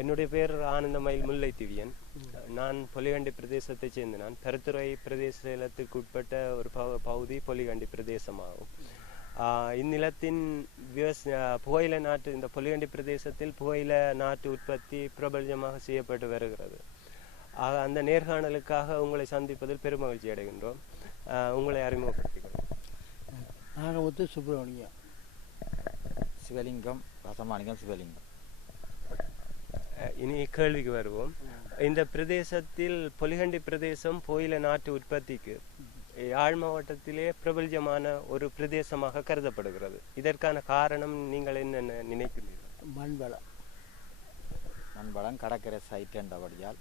என்னுடைய பேர் ஆனந்தமயில் முல்லைத்தீவியன். நான் பொலிகண்டி பிரதேசத்தைச் சேர்ந்த நான் பருத்துறை பிரதேச செயலத்துக்கு உட்பட்ட ஒரு பகுதி பொலிகண்டி பிரதேசமாகும். இந்நிலத்தின் புகையில நாட்டு இந்த பொலிகண்டி பிரதேசத்தில் புகையில நாட்டு உற்பத்தி பிரபலமாக செய்யப்பட்டு வருகிறது. அந்த நேர்காணலுக்காக உங்களை சந்திப்பதில் பெருமகிழ்ச்சி அடைகின்றோம். உங்களை அறிமுகப்படுத்திக்கிறோம். நாகமுத்து சுப்பிரமணியம். சிவலிங்கம் ரசமாணிக்கம் சிவலிங்கம். இனி கேள்விக்கு வருவோம். இந்த பிரதேசத்தில் பொலிகண்டி பிரதேசம் புகையில நாட்டு உற்பத்திக்கு யாழ் மாவட்டத்திலே பிரபல்யமான ஒரு பிரதேசமாக கருதப்படுகிறது. இதற்கான காரணம் நீங்கள் என்ன நினைக்கிறீர்கள்? மண்வளம் கடற்கரை சைட் என்றபடியால்.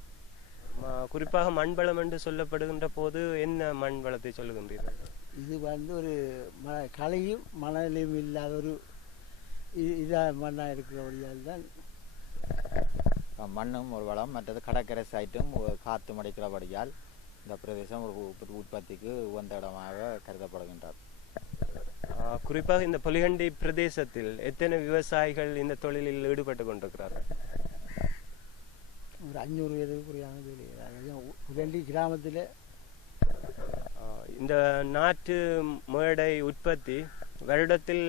குறிப்பாக மண்வளம் என்று சொல்லப்படுகின்ற போது என்ன மண் வளத்தை சொல்லுகின்றீர்கள்? இது ஒரு கலையும் மணலும் இல்லாத ஒரு மண்ணாக இருக்கிறபடியால் தான். மண்ணும் ஒரு வளம், மற்றது கடற்கரை சைட்டும் காற்று மடைக்கிறபடியால் இந்த பிரதேசம் ஒரு உற்பத்திக்கு உகந்த இடமாக கருதப்படுகின்றார். குறிப்பாக இந்த பொலிகண்டி பிரதேசத்தில் எத்தனை விவசாயிகள் இந்த தொழிலில் ஈடுபட்டு கொண்டிருக்கிறார்கள்? ஒரு 500 பேருக்கு பொலிகண்டி கிராமத்தில். இந்த நாட்டு மேடை உற்பத்தி வருடத்தில்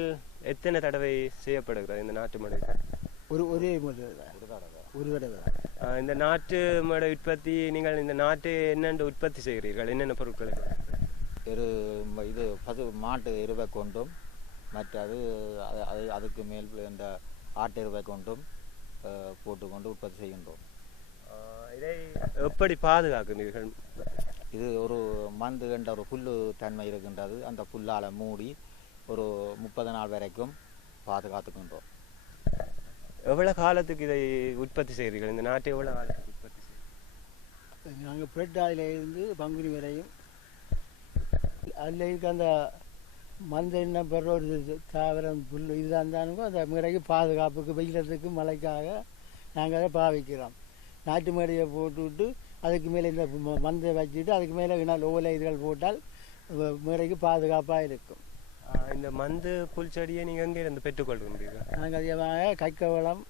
எத்தனை தடவை செய்யப்படுகிறது? இந்த நாட்டு மேடை ஒரே ஒரு தடவை. இந்த நாட்டு மேடை உற்பத்தி நீங்கள் இந்த நாட்டை என்னென்று உற்பத்தி செய்கிறீர்கள்? என்னென்ன பொருட்களை? இது பசு மாட்டு எருவை கொண்டும் மற்றது அதுக்கு மேல் இந்த ஆட்டு எருவை கொண்டும் போட்டுக்கொண்டு உற்பத்தி செய்கின்றோம். இதை எப்படி பாதுகாக்கிறீர்கள்? இது ஒரு மந்து என்ற ஒரு புல்லு தன்மை இருக்கின்றது. அந்த புல்லால் மூடி ஒரு 30 நாள் வரைக்கும் பாதுகாத்துக்கின்றோம். எவ்வளவு காலத்துக்கு இதை உற்பத்தி செய்கிறீர்கள்? இந்த நாட்டை எவ்வளவு காலத்துக்கு உற்பத்தி செய்கிறீர்கள்? நாங்கள் புரட்டாயிலிருந்து பங்குனி வரையும் அதில் இருக்க அந்த மந்த என்ன பெற ஒரு தாவரம் புல் இதுதான் தானுக்கும் அந்த மேடைக்கு பாதுகாப்புக்கு வெயிலத்துக்கு மழைக்காக நாங்கள் அதை பாவிக்கிறோம். நாட்டு மேடையை போட்டுவிட்டு அதுக்கு மேலே இந்த மந்தை வச்சுட்டு அதுக்கு மேலே ஓலை இதுகள் போட்டால் மேடைக்கு பாதுகாப்பாக இருக்கும். இந்த மந்து புல் செடியை நீங்கள் எங்கே இருந்து பெற்றுக்கொள்கின்றீர்கள்? நாங்கள் அதிகமாக கைக்கவளம்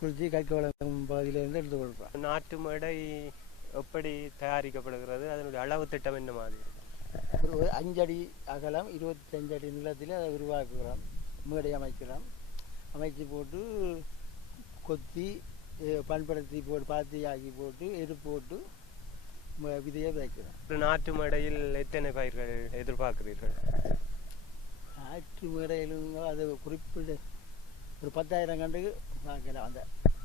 குறிச்சி கைக்கவளம் பகுதியிலிருந்து எடுத்துக்கொள்கிறோம். நாட்டு மேடை எப்படி தயாரிக்கப்படுகிறது? அதனுடைய அளவு திட்டம் என்ன மாதிரி? ஒரு 5 அடி அகலம் 25 அடி நிலத்தில் அதை உருவாக்குகிறோம். மேடை அமைக்கிறோம். அமைச்சு போட்டு கொத்தி பண்படுத்தி போட்டு பாத்தி ஆக்கி போட்டு எரு போட்டு விதையை வைக்கிறோம். நாட்டு மேடையில் எத்தனை பயிர்கள் எதிர்பார்க்கிறீர்கள்? நாட்டு மேடையிலும் அது குறிப்பிட்டு ஒரு 10,000 கண்டுக்கு பார்க்கலாம். அந்த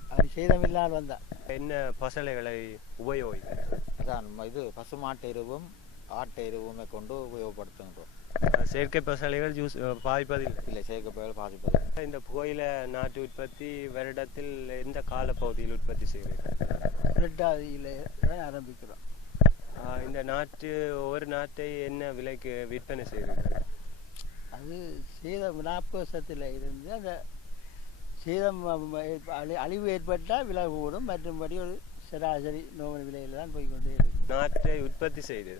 அப்படி சேதமில்லாமல் வந்தால் என்ன பசலைகளை உபயோகிக்கிறீர்கள்? அதான் இது பசுமாட்டு எருவும் ஆட்டு எருவுமே கொண்டு உபயோகப்படுத்துகின்றோம். செயற்கை பசலைகள் பாதிப்பதில்லை? இல்லை, செயற்கை பயிர்கள் பாதிப்பதில்லை. இந்த புகையில நாட்டு உற்பத்தி வருடத்தில் எந்த காலப்பகுதியில் உற்பத்தி செய்கிறீர்கள்? புரட்டாதியில் ஆரம்பிக்கிறோம். இந்த நாட்டு ஒவ்வொரு நாட்டை என்ன விலைக்கு விற்பனை செய்கிறீர்கள்? அது சேதம் 40 வருஷத்தில் இருந்து அந்த சேதம் அழிவு ஏற்பட்டால் விலை கூடும். மற்றும்படி ஒரு சராசரி நோவல் விலையில் தான் போய்கொண்டே இருக்கு. நாட்டை உற்பத்தி செய்து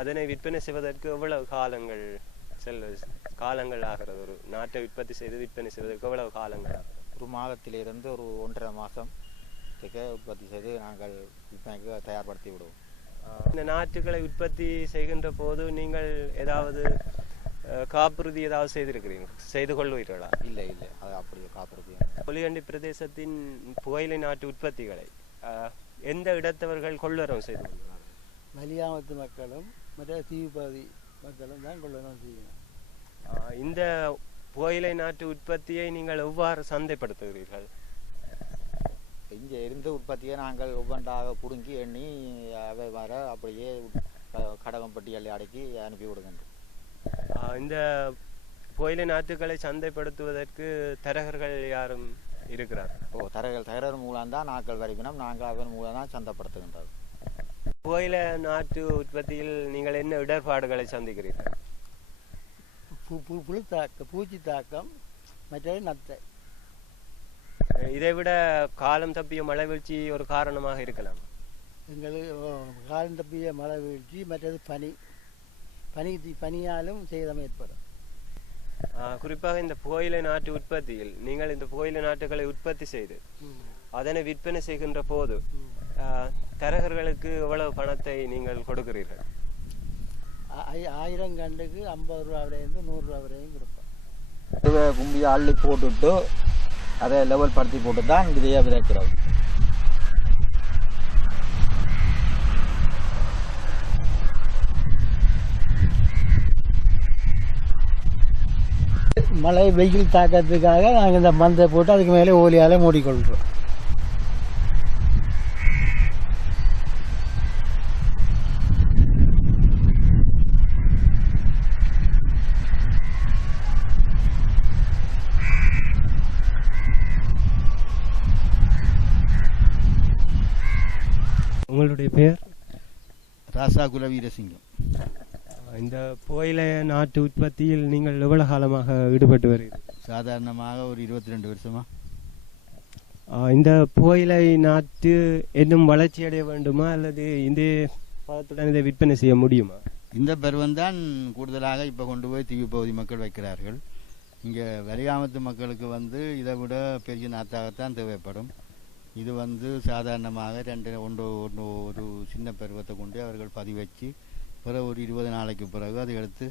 அதனை விற்பனை செய்வதற்கு எவ்வளவு காலங்கள் ஆகிறது? ஒரு நாட்டை உற்பத்தி செய்து விற்பனை செய்வதற்கு எவ்வளவு காலங்கள் ஆகிறது? ஒரு மாதத்திலிருந்து ஒரு 1.5 மாதத்துக்கு உற்பத்தி செய்து நாங்கள் விற்பனைக்கு தயார்படுத்தி விடுவோம். இந்த நாட்டுகளை உற்பத்தி செய்கின்ற போது நீங்கள் ஏதாவது காப்புறுதி ஏதாவது செய்து கொள்வீர்களா? இல்லை, அது அப்படி காப்புறுதி. பொலிகண்டி பிரதேசத்தின் புகையிலை நாட்டு உற்பத்திகளை எந்த இடத்தவர்கள் கொள்வரவு செய்து கொள்கிறார்கள்? மலியாமத்து மக்களும் மற்ற தீவு பகுதி மக்களும் தான் கொள்வரவு செய்யணும். இந்த புகையிலை நாட்டு உற்பத்தியை நீங்கள் எவ்வாறு சந்தைப்படுத்துகிறீர்கள்? இங்கே இருந்த உற்பத்தியை நாங்கள் ஒவ்வொன்றாக பிடுங்கி எண்ணி அவை வர அப்படியே கடகம்பட்டியில் அடக்கி அனுப்பி விடுகின்றோம். இந்த புகையிலை நாட்டுகளை சந்தைப்படுத்துவதற்கு தரகர்கள் யாரும் இருக்கிறார்? தரகர் மூலம் தான் நாங்கள் வரைக்கணும். நாங்கள் அவன் மூலம் தான் சந்தைப்படுத்துகின்றோம். புகையில நாட்டு உற்பத்தியில் நீங்கள் என்ன இடர்பாடுகளை சந்திக்கிறீர்கள்? பூச்சி தாக்கம், மற்றது நத்தை. இதைவிட காலம் தப்பிய மழை வீழ்ச்சி ஒரு காரணமாக இருக்கலாம். எங்களுக்கு காலம் தப்பிய மழை வீழ்ச்சி, மற்றது பனியாலும் சேதம் ஏற்படும். குறிப்பாக இந்த புகையிலை நாட்டு உற்பத்தியில் நீங்கள் இந்த புகையிலை நாட்டுகளை உற்பத்தி செய்து அதனை விற்பனை செய்கின்ற போது தரகர்களுக்கு எவ்வளவு பணத்தை நீங்கள் கொடுக்கிறீர்கள்? 1000 கண்டுக்கு 50 ரூபாவிலேருந்து 100 ரூபா வரையும் கொடுப்போம். இதை கும்பியை அள்ளி போட்டுட்டு அதை லெவல் படுத்தி போட்டு தான் விதையை விதைக்கிறது. மழை வெயில் தாக்கத்துக்காக நாங்கள் இந்த மந்தை போட்டு அதுக்கு மேலே ஓலியால் மூடிக்கொள்கிறோம். உங்களுடைய பெயர்? ராசா குலவீரசிங்கம். இந்த புகையிலை நாட்டு உற்பத்தியில் நீங்கள் எவ்வளவு காலமாக ஈடுபட்டு வருகிறீர்கள்? சாதாரணமாக ஒரு 22 வருஷமா. இந்த புகையிலை நாட்டு இன்னும் வளர்ச்சி அடைய வேண்டுமா அல்லது இந்த பழத்துடன் இதை விற்பனை செய்ய முடியுமா? இந்த பருவம்தான் கூடுதலாக இப்போ கொண்டு போய் தீவு பகுதி மக்கள் வைக்கிறார்கள். இங்கே வெளியாமத்து மக்களுக்கு இதை விட பெரிய நாத்தாகத்தான் தேவைப்படும். இது சாதாரணமாக ஒரு சின்ன பருவத்தை கொண்டு அவர்கள் பதிவச்சு பிறகு ஒரு 20 நாளைக்கு பிறகு அதை எடுத்து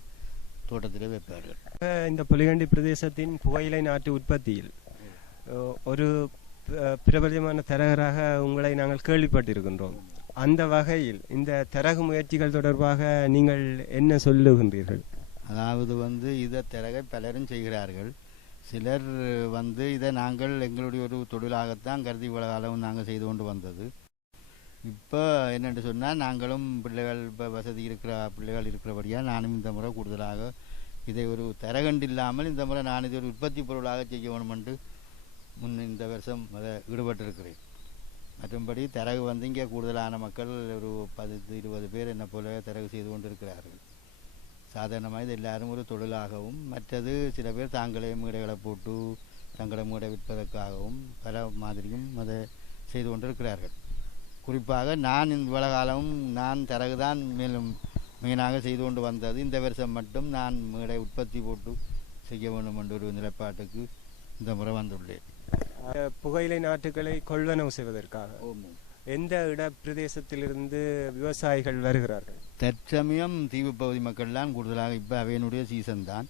தோட்டத்தில் வைப்பார்கள். இந்த புலிகண்டி பிரதேசத்தின் புகையிலை நாட்டு உற்பத்தியில் ஒரு பிரபலமான தரகராக உங்களை நாங்கள் கேள்விப்பட்டிருக்கின்றோம். அந்த வகையில் இந்த தரகு முயற்சிகள் தொடர்பாக நீங்கள் என்ன சொல்லுகின்றீர்கள்? அதாவது இதை தரகை பலரும் செய்கிறார்கள். சிலர் இதை நாங்கள் எங்களுடைய ஒரு தொழிலாகத்தான் கருதி இவ்வளவு அளவும் நாங்கள் செய்து கொண்டு வந்தது. இப்போ என்னென்று சொன்னால் நாங்களும் பிள்ளைகள் இப்போ வசதி இருக்கிற பிள்ளைகள் இருக்கிறபடியாக நானும் இந்த முறை கூடுதலாக இதை ஒரு தரகண்டு இல்லாமல் இந்த முறை நான் இதை ஒரு உற்பத்தி பொருளாக செய்ய வேணும் என்று இந்த வருஷம் அதை ஈடுபட்டிருக்கிறேன். மற்றும்படி தரகு இங்கே கூடுதலான மக்கள் ஒரு 10-20 பேர் என்ன போல தரகு செய்து கொண்டு இருக்கிறார்கள். சாதாரணமாக இது எல்லாரும் ஒரு தொழிலாகவும் மற்றது சில பேர் தாங்களே மீடைகளை போட்டு தங்களை மீடை விற்பதற்காகவும் பல மாதிரியும் அதை செய்து கொண்டிருக்கிறார்கள். குறிப்பாக நான் இவ்வளவு காலமும் நான் தரகுதான் மெயினாக செய்து கொண்டு வந்தது. இந்த வருஷம் மட்டும் நான் மீடை உற்பத்தி போட்டு செய்ய வேண்டும் என்ற ஒரு நிலைப்பாட்டுக்கு இந்த முறை வந்துள்ளேன். புகையிலை நாட்டுகளை கொள்வனவு செய்வதற்காக எந்த இட பிரதேசத்திலிருந்து விவசாயிகள் வருகிறார்கள்? தற்சமயம் தீவு பகுதி மக்கள்லாம் கூடுதலாக இப்போ அவையினுடைய சீசன் தான்.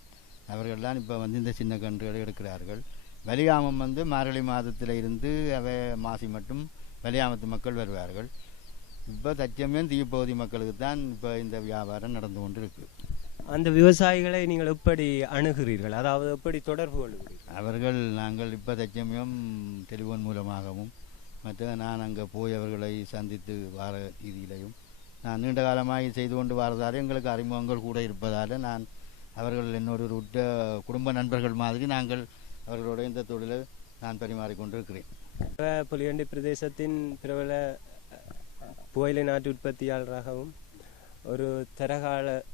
அவர்கள்லாம் இப்போ இந்த சின்ன கன்றுகளை எடுக்கிறார்கள். வலியாமம் மார்கழி மாதத்தில் இருந்து அவை மாசி மட்டும் வலியாமத்து மக்கள் வருவார்கள். இப்போ தற்சமயம் தீவு பகுதி மக்களுக்கு தான் இப்போ இந்த வியாபாரம் நடந்து கொண்டு இருக்கு. அந்த விவசாயிகளை நீங்கள் எப்படி அணுகிறீர்கள், அதாவது எப்படி தொடர்பு கொள்கிறீர்கள்? அவர்கள் நாங்கள் இப்போ தற்சமயம் டெலிஃபோன் மூலமாகவும் மற்ற நான் அங்கே போய் அவர்களை சந்தித்து வார ரீதியிலையும் நான் நீண்ட காலமாக செய்து கொண்டு வரதால் எங்களுக்கு அறிமுகங்கள் கூட இருப்பதால் நான் அவர்கள் என்னோட ஒரு உட்ட குடும்ப நண்பர்கள் மாதிரி நாங்கள் அவர்களோட இந்த தொழிலை நான் பரிமாறிக்கொண்டிருக்கிறேன். புலிகண்டி பிரதேசத்தின் பிரபல புகையிலை நாட்டு உற்பத்தியாளராகவும் ஒரு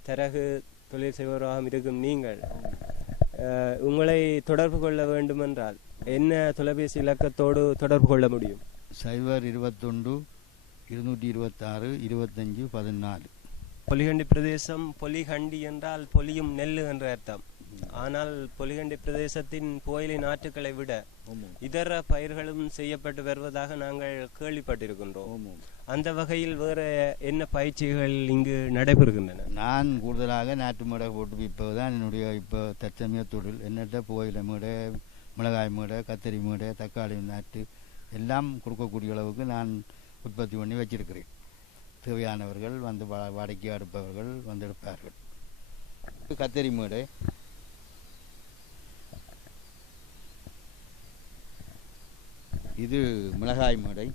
தரகு தொழில் செய்பவராகவும் இருக்கும் நீங்கள் உங்களை தொடர்பு கொள்ள வேண்டுமென்றால் என்ன தொலைபேசி இலக்கத்தோடு தொடர்பு கொள்ள முடியும்? 021-226-25-14. பொலிகண்டி பிரதேசம், பொலிகண்டி என்றால் பொலியும் நெல்லு என்ற அர்த்தம். ஆனால் பொலிகண்டி பிரதேசத்தின் புகையிலை நாட்டுகளை விட இதர பயிர்களும் செய்யப்பட்டு வருவதாக நாங்கள் கேள்விப்பட்டிருக்கின்றோம். அந்த வகையில் வேற என்ன பயிற்சிகள் இங்கு நடைபெறுகின்றன? நான் கூடுதலாக நாட்டு மேடை போட்டு விற்பதுதான் என்னுடைய இப்போ தற்சமய தொழில். என்னட்ட புகையிலை மேடை, மிளகாய் மேடை, கத்தரி மேடை, தக்காளி நாட்டு எல்லாம் கொடுக்கக்கூடிய அளவுக்கு நான் உற்பத்தி பண்ணி வச்சிருக்கிறேன். தேவையானவர்கள் வாடகை எடுப்பவர்கள் எடுப்பார்கள். கத்தரி மேடை, இது மிளகாய் மேடை,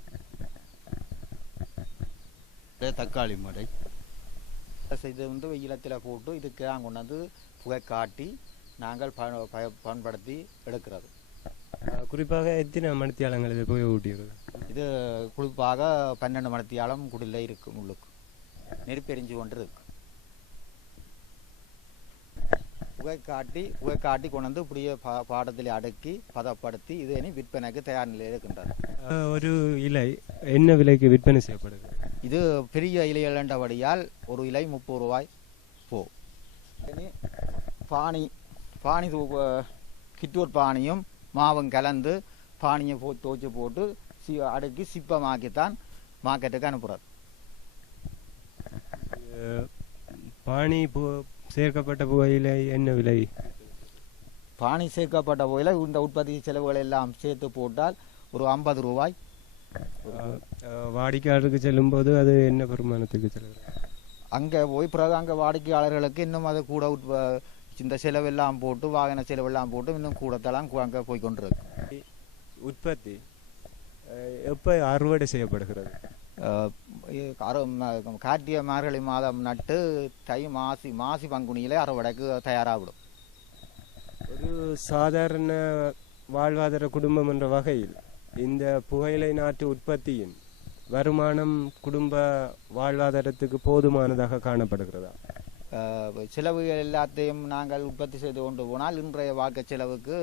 தக்காளி மேடை. இது வெயிலத்தில் போட்டு இதுக்கு நாங்கள் கொண்டாந்து புகை காட்டி நாங்கள் பயன்படுத்தி எடுக்கிறது. குறிப்பாக எத்தனை மணித்தியாலங்கள் இது புகை ஊட்டியது? இது குறிப்பாக 12 மணித்தியாலம் குடில இருக்கும். உள்ளுக்கு நெருப்பெரிஞ்சு கொண்டு இருக்கு. புகை காட்டி கொண்டு இப்படியே பாடத்தில் அடுக்கி பதப்படுத்தி இது இனி விற்பனைக்கு தயார் நிலையில் இருக்கின்றது. ஒரு இலை என்ன விலைக்கு விற்பனை செய்யப்படுது? இது பெரிய இலைகள் என்றபடியால் ஒரு இலை 30 ரூபாய் போ. பாணி பானி கிட்டூர் பானியும் மாவும் கலந்து பானியை துவச்சி போட்டு அடுக்கி சிப்பமாக்கித்தான் மார்க்கெட்டுக்கு அனுப்புறது. பானி சேர்க்கப்பட்ட புகையிலை என்ன விலை? பானி சேர்க்கப்பட்ட புகையில இந்த உற்பத்தி செலவுகள் எல்லாம் சேர்த்து போட்டால் ஒரு 50 ரூபாய். வாடிக்கையாளருக்கு செல்லும் போது அது என்ன பெருமானத்துக்கு செலவு? அங்கே போய் பிறகு அங்கே வாடிக்கையாளர்களுக்கு இன்னும் அதை கூட இந்த செலவெல்லாம் போட்டு வாகன செலவெல்லாம் போட்டு இன்னும் கூடத்தெல்லாம் அங்கே போய் கொண்டிருக்கு. உற்பத்தி எப்போ அறுவடை செய்யப்படுகிறது? கார்த்திகை மார்கழி மாதம் நட்டு தை மாசி பங்குனியிலே அறுவடைக்கு தயாராகிவிடும். ஒரு சாதாரண வாழ்வாதார குடும்பம் என்ற வகையில் இந்த புகையிலை நாட்டு உற்பத்தியின் வருமானம் குடும்ப வாழ்வாதாரத்துக்கு போதுமானதாக காணப்படுகிறதா? செலவுகள் எல்லாத்தையும் நாங்கள் உற்பத்தி செய்து கொண்டு போனால் இன்றைய வாழ்க்கை செலவுக்கு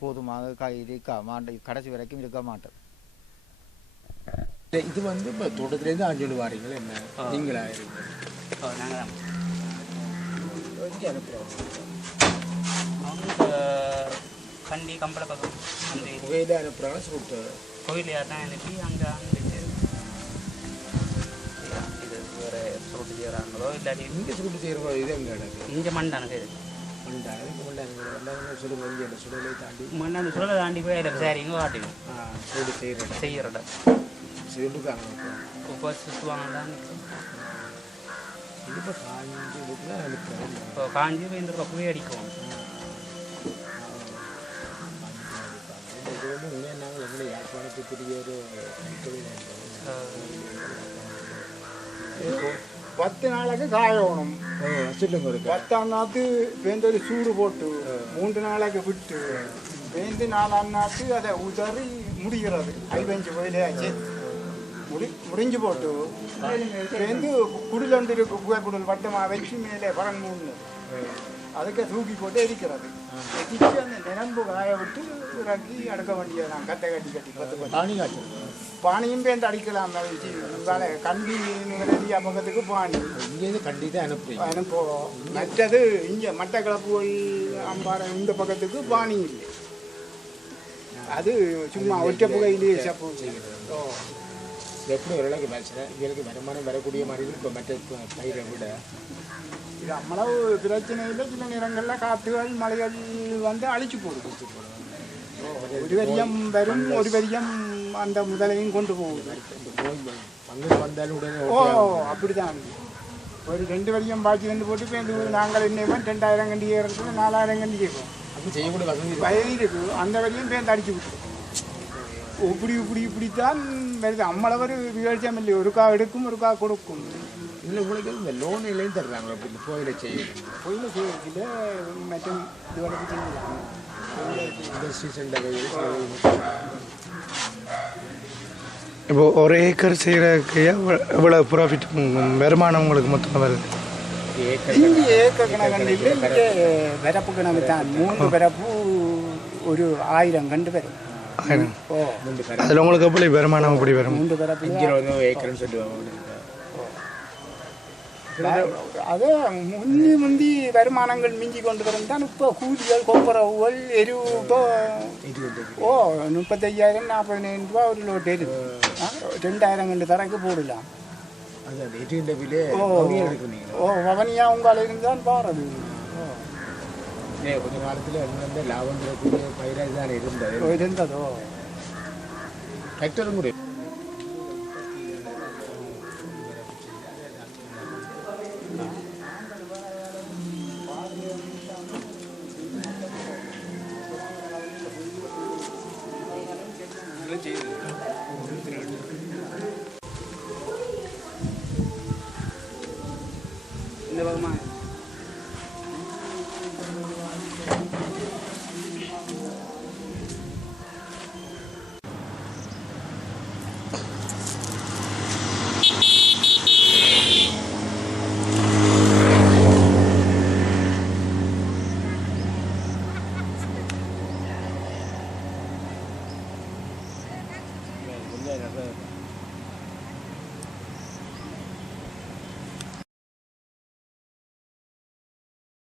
போதுமாக கடைசி வரைக்கும் இருக்க மாட்டோம். இது வந்து இப்போ தோட்டத்திலேருந்து ஆஞ்சொலி வாரீங்களா என்ன? நீங்களா கண்டி கம்பள பக்கம் அந்த புகையில அனுப்புறாங்க சுருட்டு கோயிலையாக தான் அனுப்பி அங்கே அனுப்பிச்சு இது வேறு சுருட்டு செய்கிறாங்களோ இல்லாட்டி இங்கே சுருட்டு செய்கிற இது எங்கே நடக்குது? இங்கே மண்டான சரி சுடலை தாண்டி மண்ணாந்து சுடலை தாண்டி போய் அதில் சரிங்க காட்டிடும் சூடு செய்கிறட செய்துருக்காங்க. இப்போ சுற்றுவாங்கதான் இப்போ காஞ்சி இதுக்குலாம் அனுப்புறாங்க. இப்போ காஞ்சி போய் இந்த புகை அடிக்குவோம். இது வந்து உண்மையாக நாங்கள் எங்களை யாழ்ப்பாணத்துக்குரிய ஒரு 10 நாளைக்கு காயணும். சொல்லுங்க. 10ஆம் நாத்து பேருந்து ஒரு சூடு போட்டு 3 நாளைக்கு விட்டு பேருந்து 4ஆம் நாத்து அதை உதறி முடிகிறது. 5 வயலாச்சு முடிஞ்சு போட்டு பேருந்து குடில் வந்து இருக்கு. புகைக்குடல் வட்டமாக வச்சு மேலே பரன் மூணு அதுக்கு தூக்கி போட்டு எரிக்கிறது. எரிச்சு அந்த நிரம்பு காய விட்டு இறக்கி அடுக்க வேண்டியது. நான் கட்டை கட்டி 10 பானி காய்ச்சி பானியும் பேருந்து அடிக்கலாம். கண்டி ரெடியா பக்கத்துக்கு பானி இங்கேருந்து கண்டி தான் அனுப்புவோம். மற்றது இங்கே மட்டக்களப்பு அம்பாரம் இந்த பக்கத்துக்கு பானி இல்லை. அது சும்மா ஒற்ற புகையிலேயே சப்பு செய்கிறது. எப்படி ஓரளவுக்கு மேட்ச்னா இவங்களுக்கு வருமானம் வரக்கூடிய மாதிரி இப்போ மற்ற பயிரை விட இது அவ்வளவு பிரச்சனை இல்லை. சில நேரங்களில் காற்றுகள் மலைகள் வந்து அழிச்சு போடுது. ஒரு வரியம் வரும், ஒரு வரியம் அந்த முதலையும் கொண்டு போகுது. பங்கு வந்தாலும் உடனே அப்படிதான். ஒரு 2 வரியம் பாக்கி வந்து போட்டு இப்போ நாங்கள் என்ன 2000 கண்டி ஏறதுக்கு 4000 கண்டி கேட்போம். அப்படி செய்யக்கூடிய வசதி வயது இருக்கு. அந்த வரியும் பேருந்து அடிச்சு விட்டுரும். இப்படித்தான் வருது. அம்மளவர் விகழ்ச்சியம் இல்லை. ஒருக்கா எடுக்கும் ஒருக்கா கொடுக்கும். இல்லை உங்களுக்கு இந்த லோன் இல்லைன்னு தர்றாங்களா? அப்படி கோயிலை செய்யணும். கோயிலை செய்யறதுல மற்றும் இதுவரைக்கும் செஞ்சுக்கலாம். இந்த சீசன் இப்போ 1 ஏக்கர் செய்கிறதுக்கு எவ்வளோ ப்ராஃபிட் வருமானம் உங்களுக்கு மொத்தம் வருது? இங்கே ஏக்கர் கணக்கு இல்லை. இங்கே பிறப்பு கணக்கு தான். 3 பிறப்பு ஒரு 1000 கண்டு வரும். அதில் உங்களுக்கு எப்படி வருமானம் எப்படி வரும்? 3 பிறப்பு ஏக்கர்னு சொல்லுவாங்க. அது முந்தி வருமானங்கள் மிஞ்சி கொண்டு வரும் தான். இப்போ கூலிகள் கொப்பரவுகள் எரிவு இப்போ 35,000 40,000 ரூபா ஒரு லோட் எரிவு 2000 கண்டு தரக்கு போடலாம். வவனியா உங்களால் இருந்தால் பாருது. கொஞ்ச காலத்தில் லாபம் தரக்கூடிய பயிராக தான் இருந்ததோ. டிராக்டரும் கூட இந்த பக்கமாக